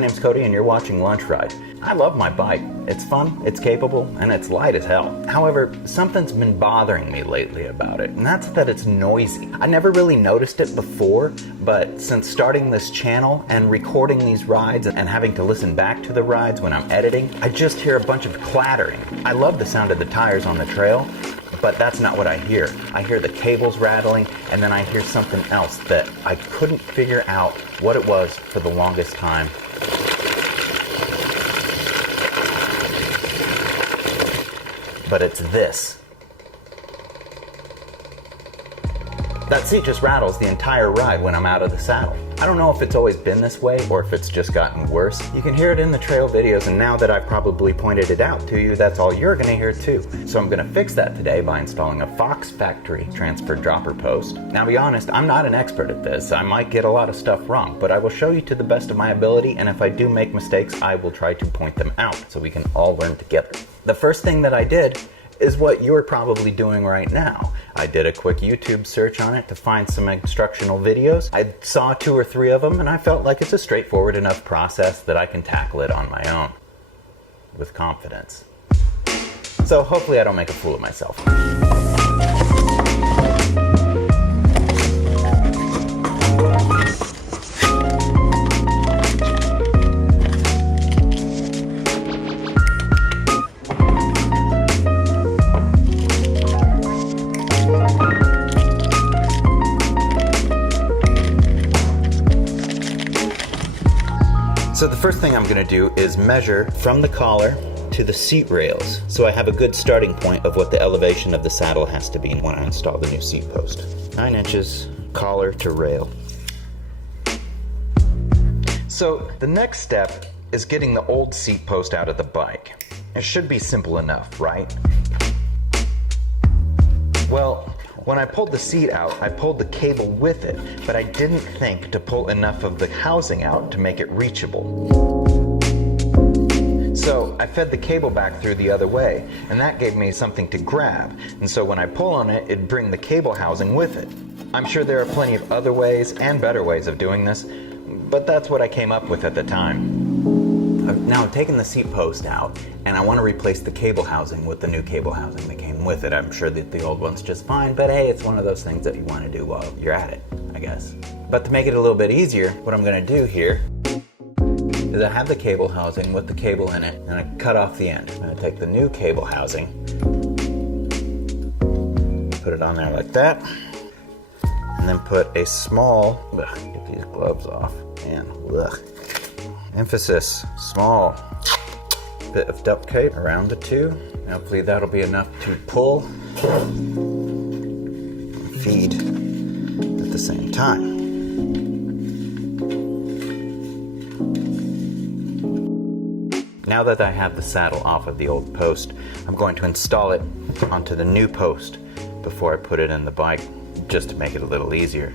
name's Cody and you're watching Lunch Ride. I love my bike. It's fun, it's capable, and it's light as hell. However, something's been bothering me lately about it, and that's that it's noisy. I never really noticed it before, but since starting this channel and recording these rides and having to listen back to the rides when I'm editing, I just hear a bunch of clattering. I love the sound of the tires on the trail, but that's not what I hear. I hear the cables rattling, and then I hear something else that I couldn't figure out what it was for the longest time. But it's this. That seat just rattles the entire ride when I'm out of the saddle. I don't know if it's always been this way or if it's just gotten worse. You can hear it in the trail videos, and now that I've probably pointed it out to you, that's all you're gonna hear too. So I'm gonna fix that today by installing a Fox factory transfer dropper post. Now, to be honest, I'm not an expert at this. I might get a lot of stuff wrong, but I will show you to the best of my ability, and if I do make mistakes, I will try to point them out so we can all learn together. The first thing that I did is what you're probably doing right now. I did a quick YouTube search on it to find some instructional videos. I saw 2 or 3 of them, and I felt like it's a straightforward enough process that I can tackle it on my own with confidence. So hopefully I don't make a fool of myself. So the first thing I'm going to do is measure from the collar to the seat rails, so I have a good starting point of what the elevation of the saddle has to be when I install the new seat post. 9 inches, collar to rail. So the next step is getting the old seat post out of the bike. It should be simple enough, right? Well, when I pulled the seat out, I pulled the cable with it, but I didn't think to pull enough of the housing out to make it reachable. So I fed the cable back through the other way, and that gave me something to grab. And so when I pull on it, it'd bring the cable housing with it. I'm sure there are plenty of other ways and better ways of doing this, but that's what I came up with at the time. Now I'm taking the seat post out, and I want to replace the cable housing with the new cable housing that came with it. I'm sure that the old one's just fine, but hey, it's one of those things that you want to do while you're at it, I guess. But to make it a little bit easier, what I'm going to do here is I have the cable housing with the cable in it, and I cut off the end. I'm going to take the new cable housing, put it on there like that, and then put a small, get these gloves off, and emphasis, small bit of duct tape around the 2. Hopefully that'll be enough to pull and feed at the same time. Now that I have the saddle off of the old post, I'm going to install it onto the new post before I put it in the bike, just to make it a little easier.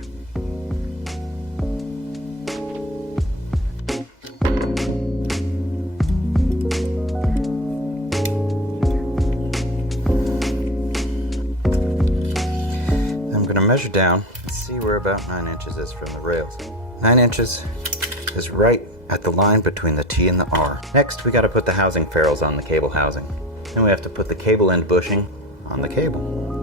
Measure down and see where about 9 inches is from the rails. 9 inches is right at the line between the T and the R. Next, we got to put the housing ferrules on the cable housing. Then we have to put the cable end bushing on the cable.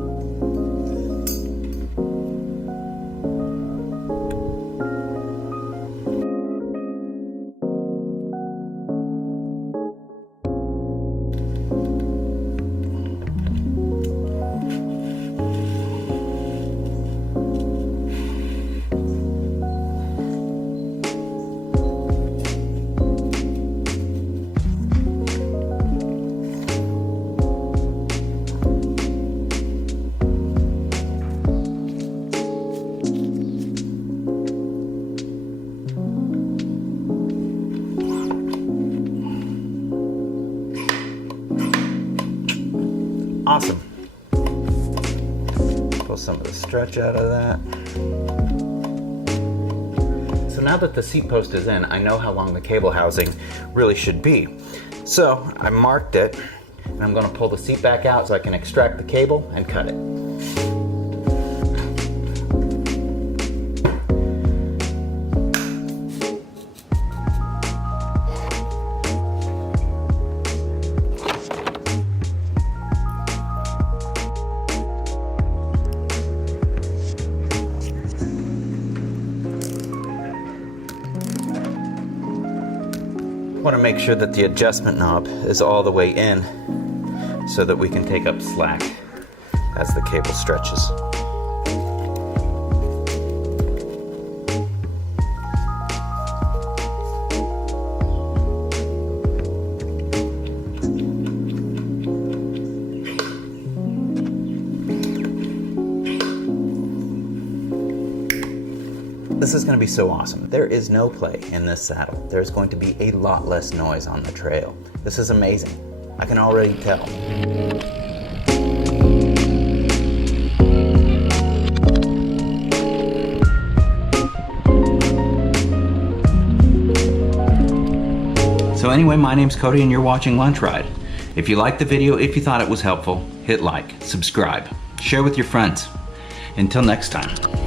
Awesome. Pull some of the stretch out of that. So now that the seat post is in, I know how long the cable housing really should be. So I marked it, and I'm going to pull the seat back out so I can extract the cable and cut it. Want to make sure that the adjustment knob is all the way in so that we can take up slack as the cable stretches. This is going to be so awesome. There is no play in this saddle. There's going to be a lot less noise on the trail. This is amazing. I can already tell. So anyway, my name's Cody and you're watching Lunch Ride. If you liked the video, if you thought it was helpful, hit like, subscribe, share with your friends. Until next time.